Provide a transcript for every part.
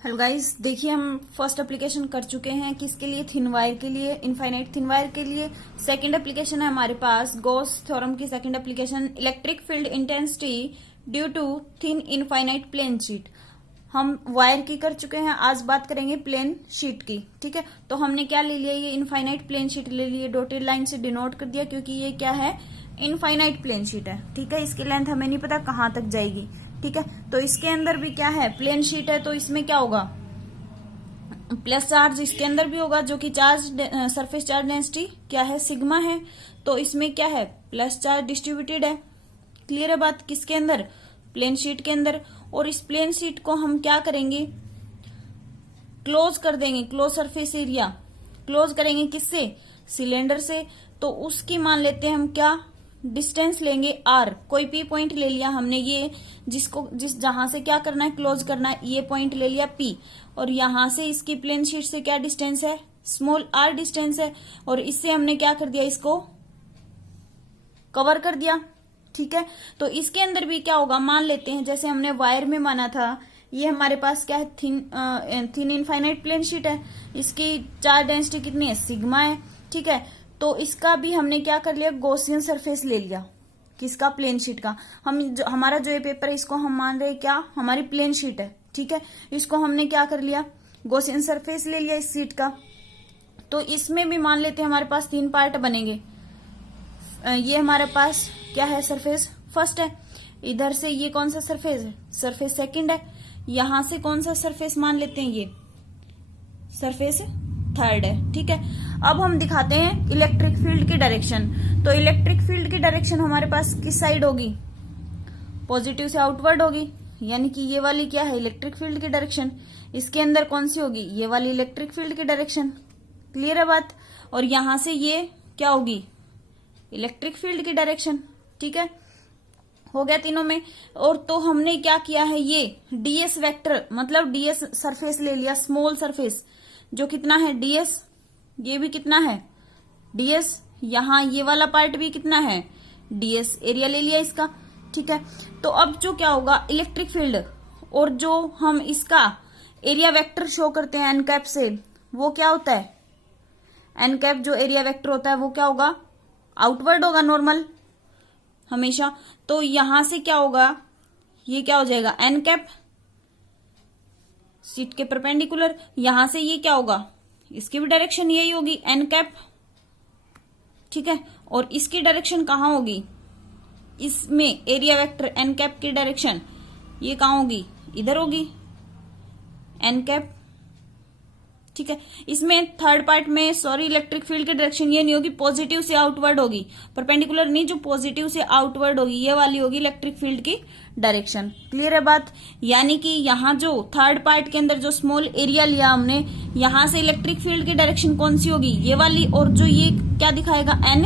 Hello guys, देखिए हम first application कर चुके हैं किसके लिए, थिन वायर के लिए, इनफाइनाइट थिन वायर के लिए। सेकंड एप्लीकेशन है हमारे पास गॉस थ्योरम की second application, electric field intensity due to thin infinite plane sheet. हम वायर की कर चुके हैं, आज बात करेंगे प्लेन शीट की। ठीक है, तो हमने क्या ले लिया, ये इनफाइनाइट प्लेन शीट ले लिए, डॉटेड लाइन से डिनोट कर दिया क्योंकि ये क्या है, इनफाइनाइट प्लेन शीट है। ठीक है, इसकी लेंथ हमें नहीं पता कहां तक जाएगी। ठीक है, तो इसके अंदर भी क्या है, प्लेन शीट है, तो इसमें क्या होगा, प्लस चार्ज इसके अंदर भी होगा, जो कि चार्ज सरफेस चार्ज डेंसिटी क्या है, सिग्मा है। तो इसमें क्या है, प्लस चार्ज डिस्ट्रीब्यूटेड है। क्लियर है बात, किसके अंदर, प्लेन शीट के अंदर। और इस प्लेन शीट को हम क्या करेंगे, क्लोज कर देंगे, क्लोज सरफेस एरिया क्लोज करेंगे किससे, सिलेंडर से। तो उसकी मान लेते हैं हम क्या, डिस्टेंस लेंगे आर, कोई भी पॉइंट ले लिया हमने, ये जहां से क्या करना है, क्लोज करना है, ये पॉइंट ले लिया पी, और यहां से इसकी प्लेन शीट से क्या डिस्टेंस है, स्मॉल आर डिस्टेंस है, और इससे हमने क्या कर दिया, इसको कवर कर दिया। ठीक है, तो इसके अंदर भी क्या होगा, मान लेते हैं जैसे हमने वायर में माना था, ये हमारे पास क्या है, थिन इनफाइनाइट प्लेन शीट है, इसकी चार्ज डेंसिटी कितनी है, सिग्मा है। ठीक है, तो इसका भी हमने क्या कर लिया, गॉसियन सरफेस ले लिया, किसका, प्लेन शीट का। हमारा जो ये पेपर है, इसको हम मान रहे हैं क्या, हमारी प्लेन शीट है। ठीक है, इसको हमने क्या कर लिया, गॉसियन सरफेस ले लिया इस शीट का। तो इसमें भी मान लेते हैं हमारे पास तीन पार्ट बनेंगे। ये हमारे पास क्या है, सरफेस फर्स्ट है, इधर से ये कौन सा सरफेस है, सरफेस सेकंड है, यहां से कौन सा सरफेस मान लेते हैं, ये सरफेस थर्ड है। ठीक है, अब हम दिखाते हैं इलेक्ट्रिक फील्ड की डायरेक्शन। तो इलेक्ट्रिक फील्ड की डायरेक्शन हमारे पास किस साइड होगी, पॉजिटिव से आउटवर्ड होगी, यानी कि ये वाली क्या है, इलेक्ट्रिक फील्ड की डायरेक्शन। इसके अंदर कौन सी होगी, ये वाली इलेक्ट्रिक फील्ड की डायरेक्शन। क्लियर है बात, और यहां से ये क्या होगी, इलेक्ट्रिक फील्ड की डायरेक्शन। ठीक है, हो गया तीनों में। और तो हमने क्या किया है, ये डीएस वेक्टर मतलब डीएस सरफेस ले लिया, स्मॉल सरफेस, जो कितना है डीएस, ये भी कितना है डीएस, यहां ये वाला पार्ट भी कितना है डीएस, एरिया ले लिया इसका। ठीक है, तो अब जो क्या होगा, इलेक्ट्रिक फील्ड, और जो हम इसका एरिया वेक्टर शो करते हैं एन कैप से, वो क्या होता है, एन कैप जो एरिया वेक्टर होता है वो क्या होगा, आउटवर्ड होगा नॉर्मल हमेशा। तो यहां से क्या होगा, ये क्या हो जाएगा, एन कैप शीट के परपेंडिकुलर, यहां से ये क्या होगा, इसकी भी डायरेक्शन यही होगी, एन कैप। ठीक है, और इसकी डायरेक्शन कहां होगी, इसमें एरिया वेक्टर एन कैप की डायरेक्शन ये कहां होगी, इधर होगी, एन कैप। ठीक है, इसमें थर्ड पार्ट में सॉरी इलेक्ट्रिक फील्ड की डायरेक्शन ये नहीं होगी, पॉजिटिव से आउटवर्ड होगी, परपेंडिकुलर नहीं, जो पॉजिटिव से आउटवर्ड होगी ये वाली होगी इलेक्ट्रिक फील्ड की डायरेक्शन। क्लियर है बात, यानी कि यहाँ जो थर्ड पार्ट के अंदर जो स्मॉल एरिया लिया हमने, यहां से इलेक्ट्रिक फील्ड की डायरेक्शन कौन सी होगी, ये वाली, और जो ये क्या दिखाएगा, एन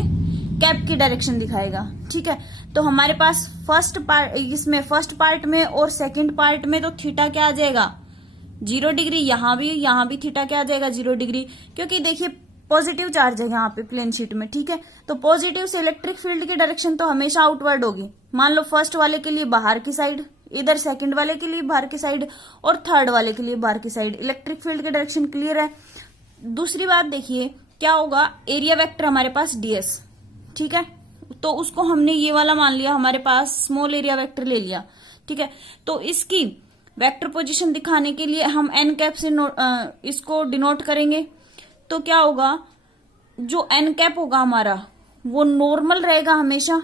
कैप की डायरेक्शन दिखाएगा। ठीक है, तो हमारे पास फर्स्ट पार्ट, इसमें फर्स्ट पार्ट में और सेकेंड पार्ट में तो थीटा क्या आ जाएगा, 0 डिग्री, यहां भी थीटा क्या आ जाएगा, 0 डिग्री, क्योंकि देखिए पॉजिटिव चार्ज है यहाँ पे प्लेन शीट में। ठीक है, तो पॉजिटिव से इलेक्ट्रिक फील्ड की डायरेक्शन तो हमेशा आउटवर्ड होगी। मान लो फर्स्ट वाले के लिए बाहर की साइड, इधर सेकंड वाले के लिए बाहर की साइड, और थर्ड वाले के लिए बाहर की साइड, इलेक्ट्रिक फील्ड की डायरेक्शन। क्लियर है। दूसरी बात देखिए क्या होगा, एरिया वेक्टर हमारे पास डीएस। ठीक है, तो उसको हमने ये वाला मान लिया, हमारे पास स्मॉल एरिया वेक्टर ले लिया। ठीक है, तो इसकी वेक्टर पोजीशन दिखाने के लिए हम एन कैप से इसको डिनोट करेंगे। तो क्या होगा, जो एन कैप होगा हमारा वो नॉर्मल रहेगा हमेशा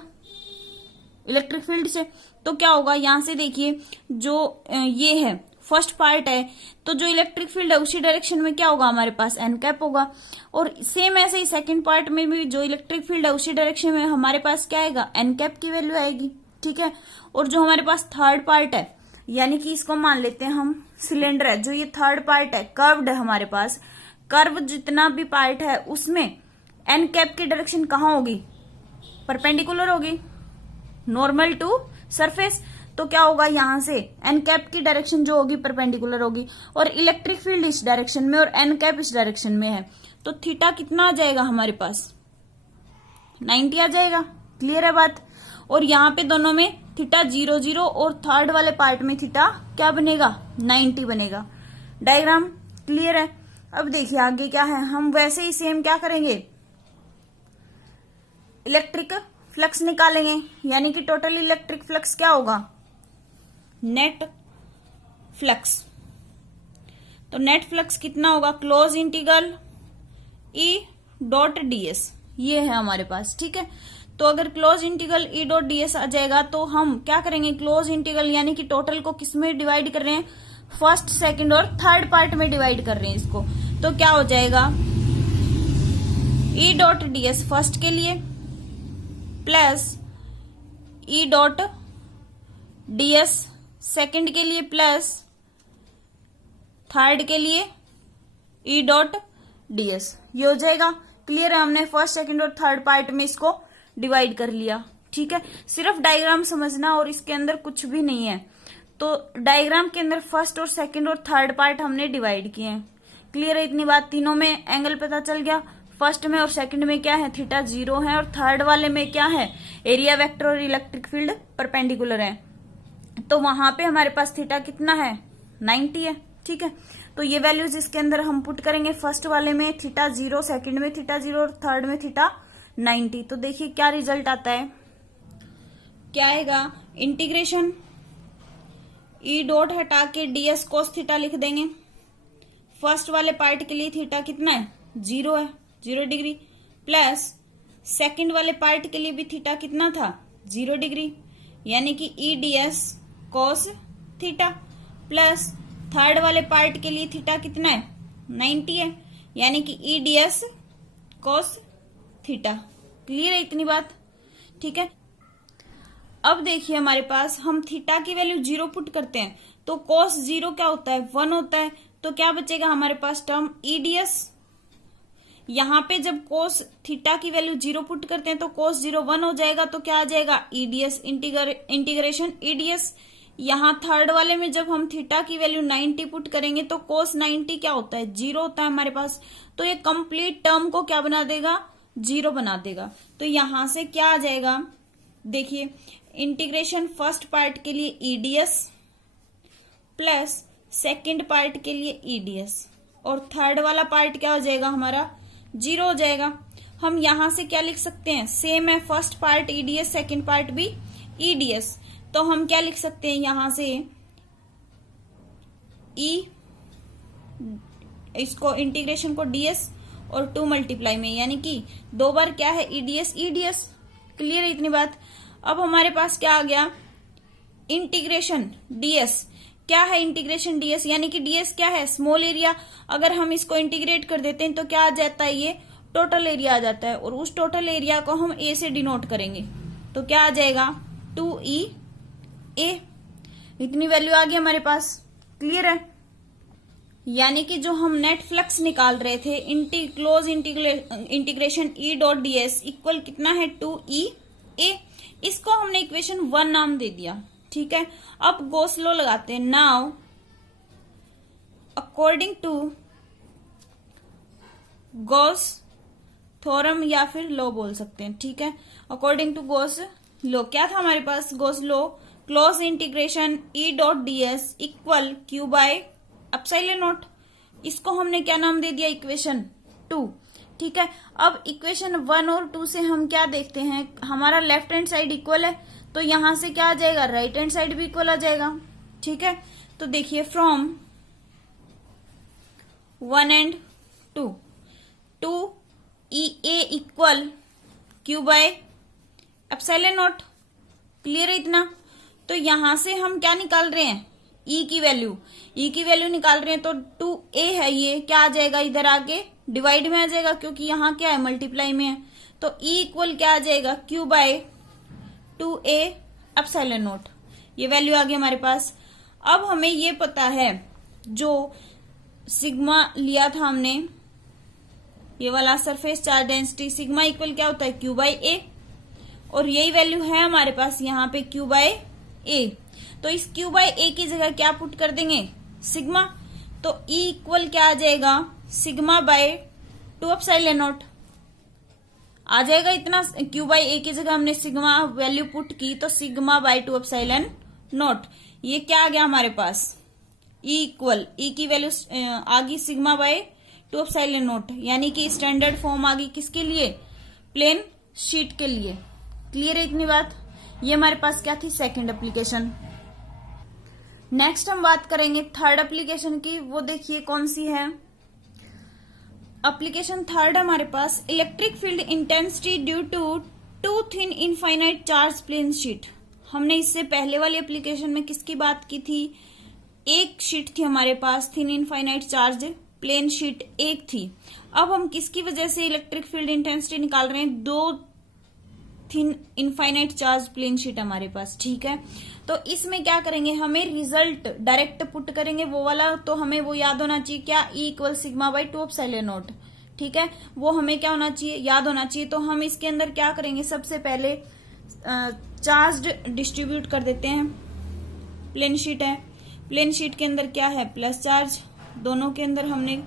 इलेक्ट्रिक फील्ड से। तो क्या होगा, यहां से देखिए जो ये है फर्स्ट पार्ट है, तो जो इलेक्ट्रिक फील्ड है उसी डायरेक्शन में क्या होगा, हमारे पास एन कैप होगा। और सेम ऐसे ही सेकेंड पार्ट में भी जो इलेक्ट्रिक फील्ड है उसी डायरेक्शन में हमारे पास क्या आएगा, एन कैप की वैल्यू आएगी। ठीक है, और जो हमारे पास थर्ड पार्ट है, यानी कि इसको मान लेते हैं हम सिलेंडर है, जो ये थर्ड पार्ट है कर्व्ड है हमारे पास, कर्व जितना भी पार्ट है उसमें एन कैप की डायरेक्शन कहां होगी, परपेंडिकुलर होगी, नॉर्मल टू सरफेस। तो क्या होगा, यहां से एन कैप की डायरेक्शन जो होगी परपेंडिकुलर होगी, और इलेक्ट्रिक फील्ड इस डायरेक्शन में और एन कैप इस डायरेक्शन में है, तो थीटा कितना आ जाएगा हमारे पास, 90 आ जाएगा। क्लियर है बात, और यहाँ पे दोनों में थीटा 0 0 और थर्ड वाले पार्ट में थीटा क्या बनेगा 90 बनेगा। डायग्राम क्लियर है। अब देखिए आगे क्या है, हम वैसे ही सेम क्या करेंगे, इलेक्ट्रिक फ्लक्स निकालेंगे, यानी कि टोटल इलेक्ट्रिक फ्लक्स क्या होगा, नेट फ्लक्स। तो नेट फ्लक्स कितना होगा, close integral E dot DS, ये है हमारे पास। ठीक है, तो अगर close integral E dot DS आ जाएगा तो हम क्या करेंगे, क्लोज इंटीग्रल यानी कि टोटल को किस में डिवाइड कर रहे हैं, फर्स्ट, सेकंड और थर्ड पार्ट में डिवाइड कर रहे हैं इसको। तो क्या हो जाएगा, ई डॉट डीएस फर्स्ट के लिए प्लस ई डॉट डीएस सेकंड के लिए प्लस थर्ड के लिए ई डॉट डीएस, ये हो जाएगा। क्लियर है, हमने फर्स्ट, सेकंड और थर्ड पार्ट में इसको डिवाइड कर लिया। ठीक है, सिर्फ डायग्राम समझना और इसके अंदर कुछ भी नहीं है। तो डायग्राम के अंदर फर्स्ट और सेकंड और थर्ड पार्ट हमने डिवाइड किए हैं। क्लियर है इतनी बात, तीनों में एंगल पता चल गया। फर्स्ट में और सेकंड में क्या है, थीटा 0 है, और थर्ड वाले में क्या है, एरिया वेक्टर और इलेक्ट्रिक फील्ड परपेंडिकुलर है। तो वहां पे हमारे पास थीटा कितना है, 90 है। ठीक है, तो ये वैल्यूज इसके अंदर हम पुट करेंगे। फर्स्ट वाले में थीटा 0, सेकंड में थीटा 0 और थर्ड में थीटा 90। तो देखिए क्या रिजल्ट आता है, क्या आएगा, इंटीग्रेशन ई डॉट हटा के डीएस कोस थीटा लिख देंगे। फर्स्ट वाले पार्ट के लिए थीटा कितना है, 0 है, 0 डिग्री, प्लस सेकंड वाले पार्ट के लिए भी थीटा कितना था, 0 डिग्री, यानी कि E DS cos theta, plus third वाले पार्ट के लिए थीटा कितना है, 90 है, यानी कि E DS cos theta. Clear है इतनी बात। ठीक है, अब देखिए हमारे पास हम थीटा की वैल्यू 0 पुट करते हैं तो कोस 0 क्या होता है, 1 होता है। तो क्या बचेगा हमारे पास टर्म ईडीएस। यहां पे जब कोस थीटा की वैल्यू 0 पुट करते हैं तो कोस 0 1 हो जाएगा, तो क्या आ जाएगा, ईडीएस, इंटीग्रेशन ईडीएस। यहां थर्ड वाले में जब हम थीटा की वैल्यू 90 पुट करेंगे तो कोस 90 क्या होता है, 0 होता है हमारे पास। तो ये कंप्लीट टर्म को क्या बना देगा, 0 बना देगा। तो यहां से क्या आ जाएगा, देखिए इंटीग्रेशन फर्स्ट पार्ट के लिए ईडीएस प्लस सेकंड पार्ट के लिए ईडीएस, और थर्ड वाला पार्ट क्या हो जाएगा हमारा, 0 हो जाएगा। हम यहां से क्या लिख सकते हैं, सेम है, first part EDS, second part भी ईडीएस। तो हम क्या लिख सकते हैं यहां से, ई, इसको इंटीग्रेशन को डीएस और 2 मल्टीप्लाई में, यानी कि 2 बार क्या है, ईडीएस ईडीएस। क्लियर है इतनी बात। अब हमारे पास क्या आ गया, इंटीग्रेशन डीएस। क्या है इंटीग्रेशन डीएस, यानी कि डीएस क्या है, स्मॉल एरिया। अगर हम इसको इंटीग्रेट कर देते हैं तो क्या आ जाता है, ये टोटल एरिया आ जाता है, और उस टोटल एरिया को हम ए से डिनोट करेंगे। तो क्या आ जाएगा, 2E A। इतनी वैल्यू आ गई हमारे पास। क्लियर है, यानी कि जो हम नेट फ्लक्स निकाल रहे थे, close integration E dot DS equal कितना है, 2E A। इसको हमने इक्वेशन 1 नाम दे दिया। ठीक है, अब गॉस लॉ लगाते हैं। Now according to Gauss theorem, या फिर लॉ बोल सकते हैं। ठीक है, अकॉर्डिंग टू गॉस लॉ क्या था हमारे पास, Gauss law, close integration E dot DS equal Q by epsilon naught. इसको हमने क्या नाम दे दिया, इक्वेशन 2। ठीक है, अब इक्वेशन 1 और 2 से हम क्या देखते हैं, हमारा लेफ्ट हैंड साइड इक्वल है, तो यहां से क्या आ जाएगा, राइट हैंड साइड भी इक्वल आ जाएगा। ठीक है, तो देखिए from 1 and 2, 2EA equal Q by epsilon naught. Clear है इतना। तो यहां से हम क्या निकाल रहे हैं, E की वैल्यू, E की वैल्यू निकाल रहे हैं, तो 2A है, ये क्या आ जाएगा, इधर आके डिवाइड में आ जाएगा, क्योंकि यहाँ क्या है, मल्टीप्लाई में है। तो E इक्वल क्या आ जाएगा, Q by 2A epsilon naught. ये वैल्यू आ गई हमारे पास। अब हमें ये पता है, जो सिग्मा लिया था हमने, ये वाला surface charge density, sigma equal क्या होता है, Q बाय A, और यही वैल्यू है हमारे पास यहाँ पे, Q बाय A। तो इस Q बाय A की जगह क्या पुट कर देंगे, सिग्मा। तो E इक्वल क्या आ जाएगा, सिग्मा बाय 2 एप्सिलॉन नॉट आ जाएगा। इतना Q बाय A की जगह हमने सिग्मा वैल्यू पुट की, तो सिग्मा बाय 2 एप्सिलॉन नॉट, ये क्या आ गया हमारे पास, इक्वल ई की वैल्यू आ गई सिग्मा बाय 2 एप्सिलॉन नॉट, यानी कि स्टैंडर्ड फॉर्म आ गई किसके लिए, प्लेन शीट के लिए। क्लियर है इतनी बात। ये हमारे पास क्या थी, सेकंड एप्लीकेशन। नेक्स्ट हम बात करेंगे थर्ड एप्लीकेशन की, वो देखिए कौन सी है। एप्लीकेशन थर्ड हमारे पास electric field intensity due to to thin infinite charge plane sheet. हमने इससे पहले वाली एप्लीकेशन में किसकी बात की थी, एक शीट थी हमारे पास thin infinite charge plane sheet एक थी। अब हम किसकी वजह से इलेक्ट्रिक फील्ड इंटेंसिटी निकाल रहे हैं, दो thin infinite charge plane sheet हमारे पास, ठीक है। तो इसमें क्या करेंगे, हमें रिजल्ट डायरेक्ट पुट करेंगे वो वाला, तो हमें वो याद होना चाहिए क्या, E equal sigma by 2 epsilon not, ठीक है। वो हमें क्या होना चाहिए, याद होना चाहिए। तो हम इसके अंदर क्या करेंगे, सबसे पहले चार्ज डिस्ट्रीब्यूट कर देते हैं। प्लेन शीट है, प्लेन शीट के अंदर क्या है, प्लस चार्ज, दोनों के अंदर हमने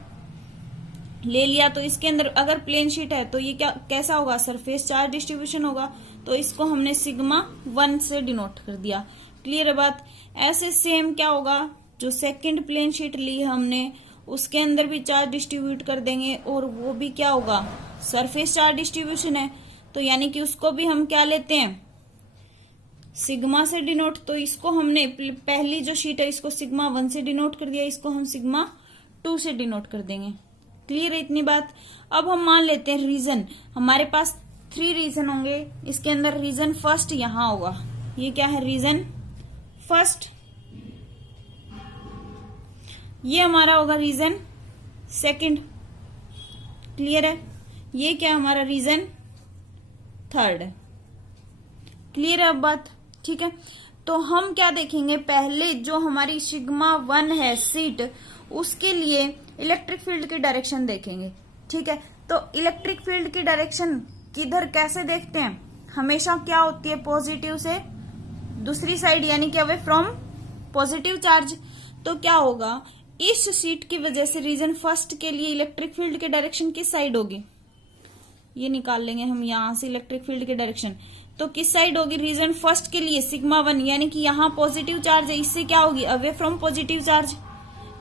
ले लिया। तो इसके अंदर अगर प्लेन शीट है तो ये क्या कैसा होगा, सरफेस चार्ज डिस्ट्रीब्यूशन होगा। तो इसको हमने सिग्मा 1 से डिनोट कर दिया। क्लियर है बात। ऐसे सेम क्या होगा, जो सेकंड प्लेन शीट ली हमने उसके अंदर भी चार्ज डिस्ट्रीब्यूट कर देंगे, और वो भी क्या होगा, सरफेस चार्ज डिस्ट्रीब्यूशन है। तो यानी कि उसको भी हम क्या लेते हैं, सिग्मा से डिनोट। तो इसको हमने पहली जो शीट है इसको सिग्मा 1 से डिनोट कर दिया, इसको हम सिग्मा 2 से डिनोट कर देंगे। क्लियर है इतनी बात। अब हम मान लेते हैं रीजन, हमारे पास 3 रीजन होंगे इसके अंदर। रीजन फर्स्ट यहां होगा, ये क्या है, रीजन फर्स्ट। ये हमारा होगा रीजन सेकंड। क्लियर है। ये क्या हमारा रीजन थर्ड है। क्लियर है अब बात, ठीक है। तो हम क्या देखेंगे, पहले जो हमारी सिग्मा 1 है सीट, उसके लिए इलेक्ट्रिक फील्ड की डायरेक्शन देखेंगे, ठीक है। तो इलेक्ट्रिक फील्ड की डायरेक्शन किधर कैसे देखते हैं, हमेशा क्या होती है, पॉजिटिव से दूसरी साइड, यानी कि अवे फ्रॉम पॉजिटिव चार्ज। तो क्या होगा, इस शीट की वजह से रीजन फर्स्ट के लिए इलेक्ट्रिक फील्ड की डायरेक्शन किस साइड होगी, ये निकाल लेंगे हम यहां से इलेक्ट्रिक फील्ड की डायरेक्शन। तो किस साइड होगी, रीजन फर्स्ट के लिए सिग्मा 1, यानी कि यहाँ पॉजिटिव चार्ज है, इससे क्या होगी, अवे फ्रॉम पॉजिटिव चार्ज,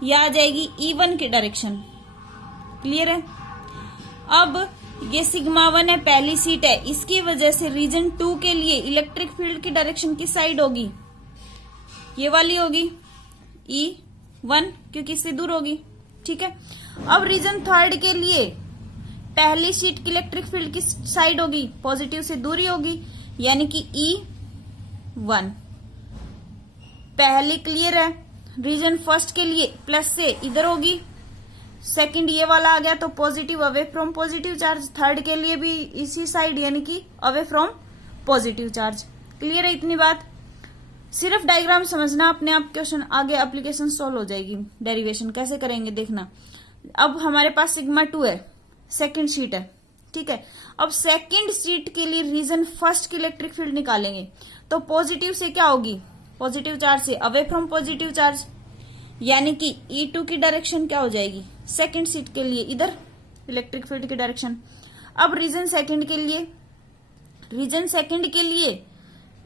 यह आ जाएगी E1 की डायरेक्शन। क्लियर है। अब ये सिग्मा 1 है, पहली सीट है, इसकी वजह से रीजन 2 के लिए इलेक्ट्रिक फील्ड की डायरेक्शन किस साइड होगी, ये वाली होगी E1, क्योंकि इससे दूर होगी, ठीक है। अब रीजन थर्ड के लिए पहली शीट की इलेक्ट्रिक फील्ड किस साइड होगी, पॉजिटिव से दूरी होगी, यानी कि E1 पहली। क्लियर है। रीजन फर्स्ट के लिए प्लस से इधर होगी, सेकंड ये वाला आ गया तो positive, away from positive charge. Third के लिए भी इसी साइड, यानी कि away from positive charge. Clear है इतनी बात। सिर्फ डायग्राम समझना, अपने आप क्वेश्चन आगे एप्लीकेशन सॉल्व हो जाएगी। डेरिवेशन कैसे करेंगे देखना। अब हमारे पास सिग्मा 2 है, सेकंड शीट है, ठीक है। अब सेकंड शीट के लिए रीजन फर्स्ट की इलेक्ट्रिक फील्ड निकालेंगे, तो पॉजिटिव से क्या होगी, पॉजिटिव चार्ज से अवे फ्रॉम पॉजिटिव चार्ज, यानी कि E2 की डायरेक्शन क्या हो जाएगी, सेकंड शीट के लिए इधर इलेक्ट्रिक फील्ड की डायरेक्शन। अब रीजन सेकंड के लिए, रीजन सेकंड के लिए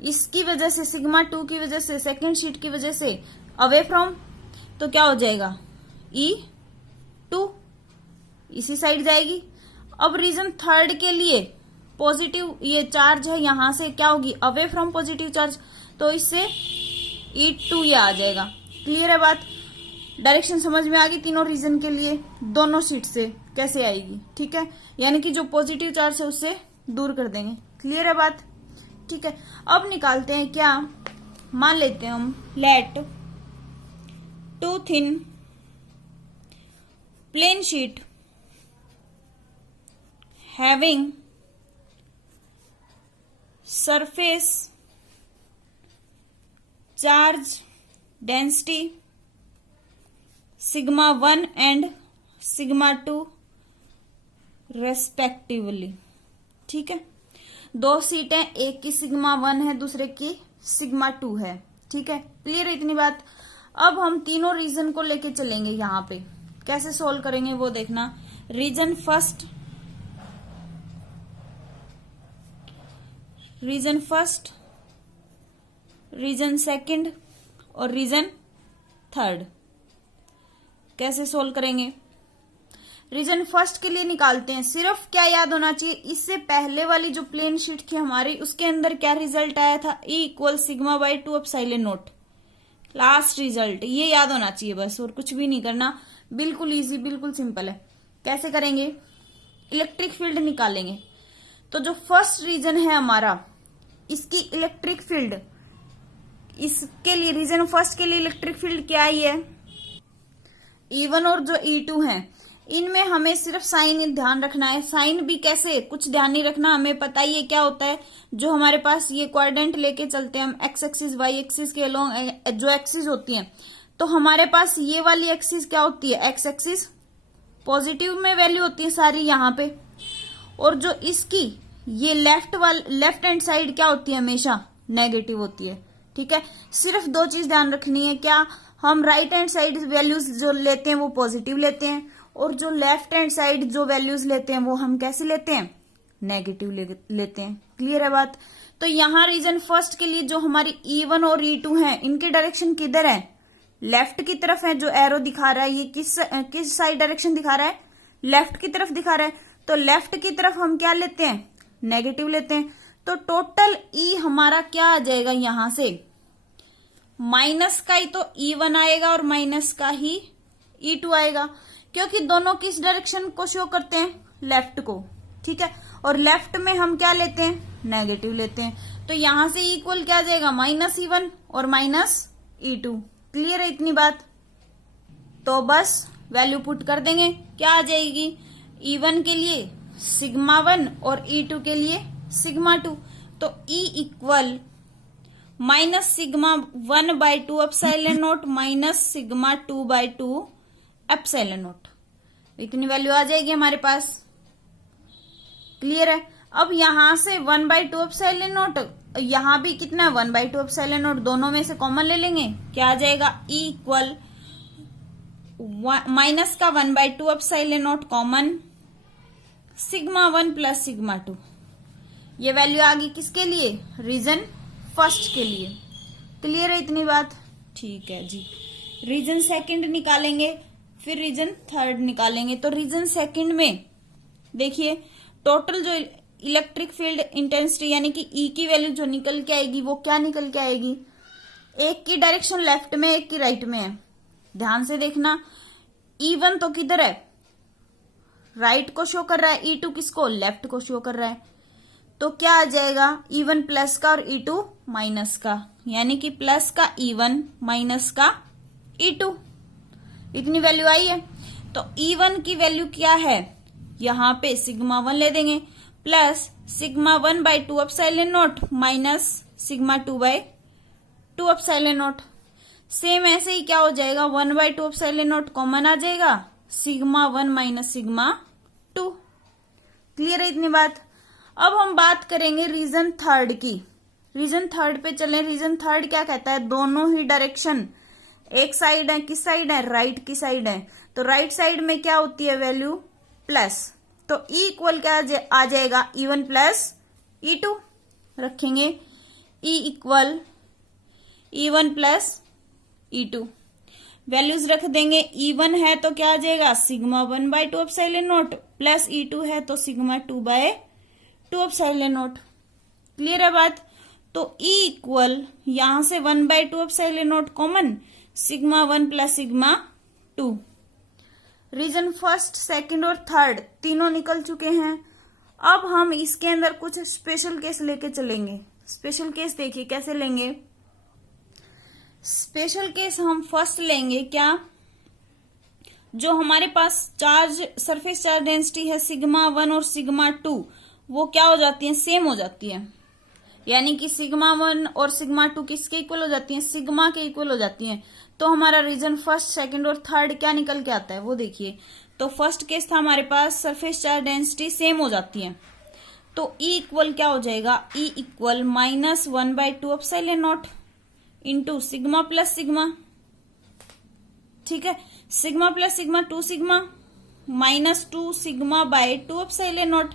इसकी वजह से सिग्मा 2 की वजह से, सेकंड शीट की वजह से अवे फ्रॉम, तो क्या हो जाएगा, E2 इसी साइड जाएगी। अब रीजन थर्ड के लिए पॉजिटिव ये चार्ज है, यहां से क्या होगी, अवे फ्रॉम पॉजिटिव चार्ज, तो इससे E2 ये आ जाएगा। क्लियर है बात। डायरेक्शन समझ में आ गई तीनों रीजन के लिए, दोनों शीट से कैसे आएगी, ठीक है। यानी कि जो पॉजिटिव चार्ज है उससे दूर कर देंगे। क्लियर है बात, ठीक है। अब निकालते हैं क्या, मान लेते हैं हम, let two thin plane sheet having surface charge density sigma 1 and sigma 2 respectively, ठीक है। दो सीटें, एक की सिग्मा 1 है, दूसरे की सिग्मा 2 है, ठीक है। क्लियर है इतनी बात। अब हम तीनों रीजन को लेके चलेंगे, यहां पे कैसे सोल्व करेंगे वो देखना। Region first, region first, region second और रीजन थर्ड। कैसे सोल्व करेंगे? रीजन फर्स्ट के लिए निकालते हैं। सिर्फ क्या याद होना चाहिए, इससे पहले वाली जो प्लेन शीट थी हमारी, उसके अंदर क्या रिजल्ट आया था? E equal sigma by 2 epsilon not, last result. ये याद होना चाहिए बस, और कुछ भी नहीं करना। बिल्कुल इजी, बिल्कुल सिंपल है। कैसे करेंगे? इलेक्ट्रिक फील्ड निकालेंगे। तो जो फर्स्ट रीजन है हमारा, इसकी इलेक्ट्रिक फील्ड, इसके लिए रीजन फर्स्ट के लिए इलेक्ट्रिक फील्ड क्या आई है? E1 और जो E2 है, इनमें हमें सिर्फ साइन ध्यान रखना है। साइन भी कैसे, कुछ ध्यान नहीं रखना, हमें पता ही है क्या होता है। जो हमारे पास ये क्वाड्रेंट लेके चलते हैं हम, एक्स एक्सिस वाई एक्सिस के अलोंग जो एक्सिस होती हैं, तो हमारे पास ये वाली एक्सिस क्या होती है? एक्स एक्सिस पॉजिटिव में वैल्यू होती है सारी यहाँ पे, और जो इसकी ये लेफ्ट हैंड साइड क्या होती है? हमेशा नेगेटिव होती है। ठीक है, सिर्फ दो चीज ध्यान रखनी है। क्या? हम राइट हैंड साइड वैल्यूज जो लेते हैं वो पॉजिटिव लेते हैं, और जो लेफ्ट हैंड साइड जो वैल्यूज लेते हैं वो हम कैसे लेते हैं? नेगेटिव लेते हैं। क्लियर है बात? तो यहाँ रीजन फर्स्ट के लिए जो हमारी E1 और E2 है, इनकी डायरेक्शन किधर है? लेफ्ट की तरफ है। जो एरो दिखा रहा है ये किस साइड डायरेक्शन दिखा रहा है? लेफ्ट की तरफ दिखा रहा है। तो लेफ्ट की तरफ हम क्या लेते हैं? नेगेटिव लेते हैं। तो टोटल E हमारा क्या आ जाएगा? यहां से माइनस का ही तो E1 आएगा और माइनस का ही E2 आएगा, क्योंकि दोनों किस डायरेक्शन को शो करते हैं? लेफ्ट को। ठीक है, और लेफ्ट में हम क्या लेते हैं? नेगेटिव लेते हैं। तो यहां से इक्वल क्या आ जाएगा? माइनस E1 और माइनस E2। क्लियर है इतनी बात? तो बस वैल्यू पुट कर देंगे, क्या आ जाएगी? E1 के लिए सिग्मा 1 और E2 के लिए सिग्मा 2। तो E equal minus sigma 1 by 2 epsilon not minus sigma 2 by 2 epsilon not. इतनी वैल्यू आ जाएगी हमारे पास। क्लियर है? अब यहां से 1 बाई 2 एप्सिलॉन नॉट, यहां भी कितना? 1 बाई 2 एप्सिलॉन नॉट, दोनों में से कॉमन ले लेंगे। क्या आ जाएगा? E इक्वल माइनस का 1 by 2 epsilon naught common, sigma 1 plus sigma 2। ये वैल्यू आ गई किसके लिए? रीजन फर्स्ट के लिए। क्लियर है इतनी बात? ठीक है जी। रीजन सेकंड निकालेंगे, फिर रीजन थर्ड निकालेंगे। तो रीजन सेकंड में देखिए, टोटल जो इलेक्ट्रिक फील्ड इंटेंसिटी यानी कि E की वैल्यू जो निकल के आएगी, वो क्या निकल के आएगी? एक की डायरेक्शन लेफ्ट में, एक की राइट में है। ध्यान से देखना, E1 तो किधर है? राइट को शो कर रहा है, E2 किसको? लेफ्ट को शो कर रहा है। तो क्या आ जाएगा? E1 प्लस का और E2 माइनस का, यानी कि प्लस का E1 माइनस का E2। इतनी वैल्यू आई है। तो E1 की वैल्यू क्या है? यहां पे सिग्मा 1 ले देंगे, plus sigma 1 by 2 epsilon not minus sigma 2 by 2 epsilon not. Same ऐसे ही क्या हो जाएगा? 1 बाई 2 एप्सिलॉन नॉट कॉमन आ जाएगा, सिग्मा 1 माइनस सिग्मा 2। क्लियर है इतनी बात? अब हम बात करेंगे रीजन थर्ड की। रीजन थर्ड पे चलें। रीजन थर्ड क्या कहता है? दोनों ही डायरेक्शन एक साइड है, किस साइड है? राइट की साइड है। तो राइट साइड में क्या होती है वैल्यू? प्लस। तो E इक्वल क्या आ जाएगा? E1 प्लस E2 रखेंगे। E equal E1 plus E2 values रख देंगे। E1 है तो क्या आ जाएगा? Sigma 1 by 2 epsilon naught, plus E2 है तो sigma 2 by 2 epsilon naught. Clear है बात? तो E इक्वल यहां से 1 by 2 epsilon naught common, sigma 1 plus sigma 2। Region first, second और थर्ड तीनों निकल चुके हैं। अब हम इसके अंदर कुछ स्पेशल केस लेके चलेंगे। स्पेशल केस देखिए कैसे लेंगे। स्पेशल केस हम फर्स्ट लेंगे क्या? जो हमारे पास चार्ज, सरफेस चार्ज डेंसिटी है सिग्मा 1 और सिग्मा 2, वो क्या हो जाती है? सेम हो जाती है। यानी कि सिग्मा 1 और सिग्मा 2 किसके इक्वल हो जाती हैं? सिग्मा के इक्वल हो जाती हैं। तो हमारा रीजन फर्स्ट, सेकंड और थर्ड क्या निकल के आता है वो देखिए। तो फर्स्ट केस था हमारे पास सरफेस चार्ज डेंसिटी सेम हो जाती है। तो E इक्वल क्या हो जाएगा? E equal minus 1 by 2 epsilon not into sigma plus sigma. ठीक है, sigma plus sigma 2 sigma minus 2 sigma bye 2 epsilon not.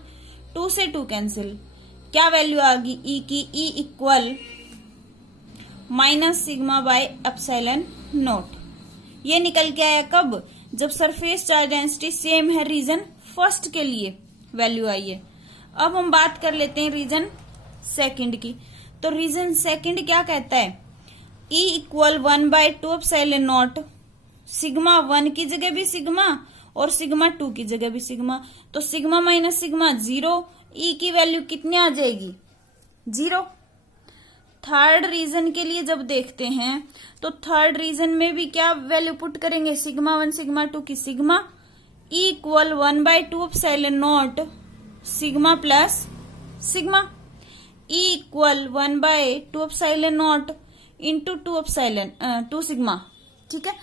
2 से 2 कैंसिल, क्या वैल्यू आ गई E की? E equal minus sigma by epsilon naught. ये निकल के आया कब? जब सरफेस चार्ज डेंसिटी सेम है रीजन फर्स्ट के लिए वैल्यू आई है। अब हम बात कर लेते हैं रीजन सेकंड की। तो रीजन सेकंड क्या कहता है, E equal 1/2 epsilon not, sigma 1 की जगह भी सिग्मा और सिग्मा 2 की जगह भी सिग्मा, तो सिग्मा माइनस सिग्मा 0, E की वैल्यू कितनी आ जाएगी 0। थर्ड रीजन के लिए जब देखते हैं तो थर्ड रीजन में भी क्या वैल्यू पुट करेंगे, सिग्मा 1 सिग्मा 2 की sigma, E equal 1/2 epsilon not sigma plus sigma, E equal 1/2 epsilon not into 2 sigma. ठीक है,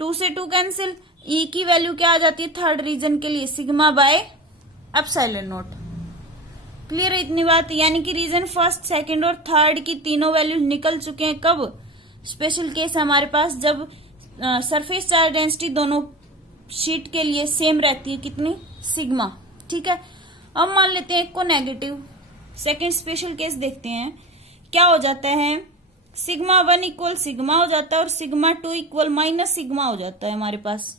2 से 2 कैंसिल, E की वैल्यू क्या आ जाती है थर्ड रीजन के लिए, sigma by epsilon naught. Clear है इतनी बात, यानी कि रीजन फर्स्ट सेकंड और थर्ड की तीनों वैल्यू निकल चुके हैं। कब, स्पेशल केस है हमारे पास जब सरफेस चार्ज डेंसिटी दोनों शीट के लिए सेम रहती है, कितनी, सिग्मा। ठीक है, अब मान लेते हैं एक को नेगेटिव, सेकंड स्पेशल केस देखते हैं क्या हो जाता है, सिग्मा 1 इक्वल सिग्मा हो जाता है और सिग्मा 2 इक्वल माइनस सिग्मा हो जाता है हमारे पास।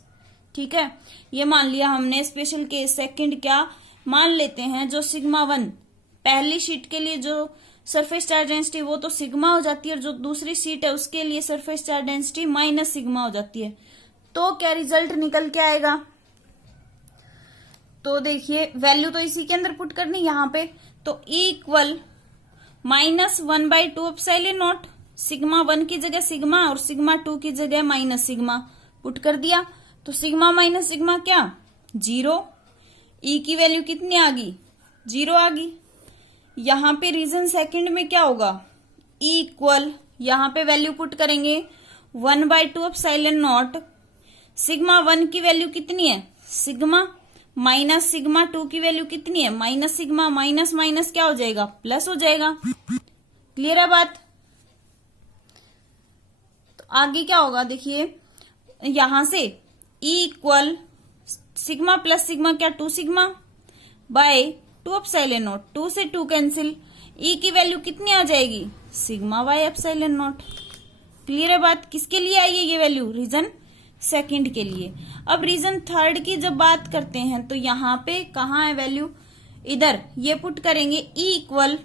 ठीक है, ये मान लिया हमने स्पेशल केस सेकंड। क्या मान लेते हैं, जो सिग्मा 1 पहली शीट के लिए जो सरफेस चार्ज डेंसिटी वो तो सिग्मा हो जाती है और जो दूसरी शीट है उसके लिए surface charge density minus sigma हो जाती है। तो क्या रिजल्ट निकल के आएगा, तो देखिए वैल्यू तो इसी के अंदर पुट करनी यहां पे, तो E equal -1/2 epsilon not, sigma 1 की जगह सिग्मा और सिग्मा 2 की जगह माइनस सिग्मा पुट कर दिया, तो सिग्मा माइनस सिग्मा क्या 0, E की वैल्यू कितनी आ गई 0 आ गई। यहां पे रीजन सेकंड में क्या होगा, E इक्वल यहां पे वैल्यू पुट करेंगे 1/2 एप्सिलॉन नॉट, सिग्मा 1 की वैल्यू कितनी है सिग्मा, माइनस सिग्मा 2 की वैल्यू कितनी है माइनस सिग्मा, माइनस माइनस क्या हो जाएगा प्लस हो जाएगा। क्लियर है बात। तो आगे क्या होगा देखिए, यहां से E equal sigma plus sigma क्या 2 सिग्मा बाय 2 एप्सिलॉन नॉट, 2 से 2 कैंसिल, E की वैल्यू कितनी आ जाएगी sigma by epsilon naught. Clear है बात, किसके लिए आई है ये वैल्यू, रीजन सेकंड के लिए। अब रीजन थर्ड की जब बात करते हैं तो यहां पे कहाँ है वैल्यू, इधर ये पुट करेंगे E equal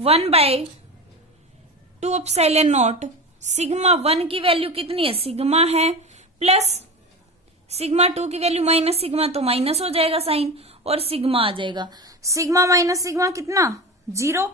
1/2 epsilon not, sigma 1 की वैल्यू कितनी है सिग्मा है प्लस सिग्मा 2 की वैल्यू माइनस सिग्मा, तो माइनस हो जाएगा साइन और सिग्मा आ जाएगा, सिग्मा माइनस सिग्मा कितना 0,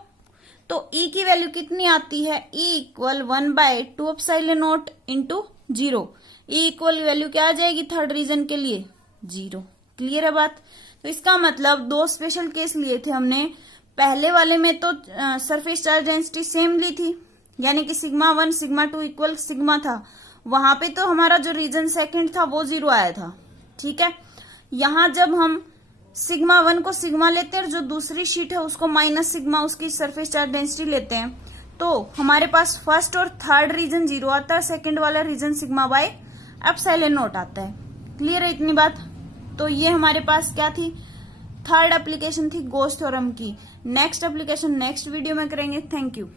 तो E की वैल्यू कितनी आती है E equal 1/2 epsilon not into 0, E equal value क्या आ जाएगी थर्ड रीजन के लिए 0। क्लियर है बात। तो इसका मतलब दो स्पेशल केस लिए थे हमने, पहले वाले में तो सरफेस चार्ज डेंसिटी सेम ली थी, यानी कि सिग्मा 1 सिग्मा 2 इक्वल सिग्मा था, वहां पे तो हमारा जो रीजन सेकंड था वो 0 आया था। ठीक है, यहां जब हम सिग्मा 1 को सिग्मा लेते हैं और जो दूसरी शीट है उसको माइनस सिग्मा उसकी सरफेस चार्ज डेंसिटी लेते हैं, तो हमारे पास फर्स्ट और थर्ड रीजन 0 आता है, सेकंड वाला region sigma by epsilon naught आता है। क्लियर है इतनी बात। तो ये हमारे पास क्या थी, थर्ड एप्लीकेशन थी गॉस थ्योरम की। नेक्स्ट एप्लीकेशन नेक्स्ट वीडियो में करेंगे। Thank you.